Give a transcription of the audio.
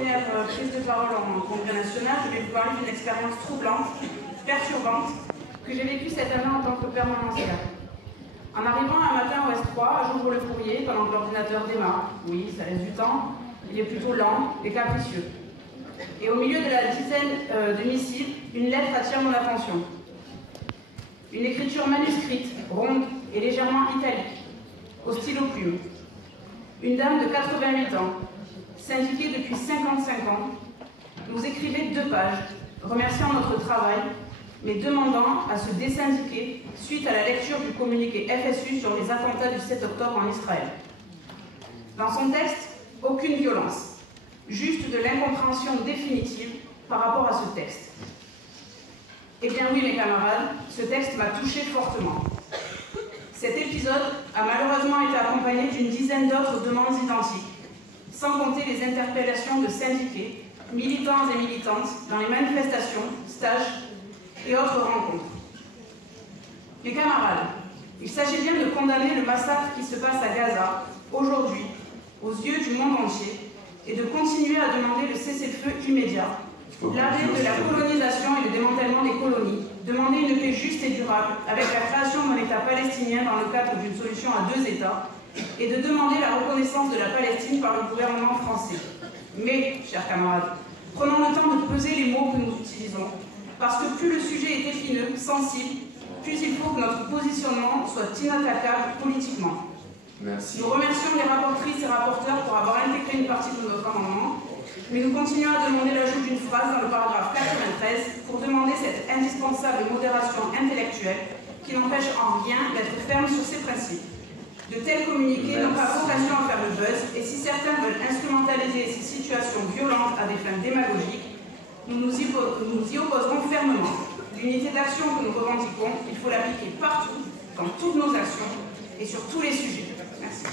première prise de parole en Congrès national, je vais vous parler d'une expérience troublante, perturbante, que j'ai vécue cette année en tant que permanentiaire. En arrivant un matin au S3, j'ouvre le courrier pendant que l'ordinateur démarre. Oui, ça laisse du temps, il est plutôt lent et capricieux. Et au milieu de la dizaine de missives, une lettre attire mon attention. Une écriture manuscrite, ronde et légèrement italique, au stylo plume. Une dame de 88 ans, syndiquée depuis 55 ans, nous écrivait 2 pages, remerciant notre travail, mais demandant à se désyndiquer suite à la lecture du communiqué FSU sur les attentats du 7 octobre en Israël. Dans son texte, aucune violence, juste de l'incompréhension définitive par rapport à ce texte. Eh bien oui, mes camarades, ce texte m'a touché fortement. Cet épisode a malheureusement été accompagné d'une dizaine d'autres demandes identiques, sans compter les interpellations de syndiqués, militants et militantes dans les manifestations, stages et autres rencontres. Mes camarades, il s'agit bien de condamner le massacre qui se passe à Gaza, aujourd'hui, aux yeux du monde entier, et de continuer à demander le cessez-le-feu immédiat, l'arrêt de la colonisation et le démantèlement des colonies, demander une paix juste et durable avec la création d'un État palestinien dans le cadre d'une solution à 2 États, et de demander la reconnaissance de la Palestine par le gouvernement français. Mais, chers camarades, prenons le temps de peser les mots que nous utilisons, parce que plus le sujet est épineux, sensible, plus il faut que notre positionnement soit inattaquable politiquement. Merci. Nous remercions les rapportrices et rapporteurs pour avoir intégré une partie de notre amendement, mais nous continuons à demander l'ajout d'une phrase dans le paragraphe 93 pour demander cette indispensable modération intellectuelle qui n'empêche en rien d'être ferme sur ses principes. De tels communiqués n'ont pas vocation à faire le buzz, et si certains veulent instrumentaliser ces situations violentes à des fins démagogiques, nous y opposerons fermement. L'unité d'action que nous revendiquons, il faut l'appliquer partout, dans toutes nos actions et sur tous les sujets. Merci.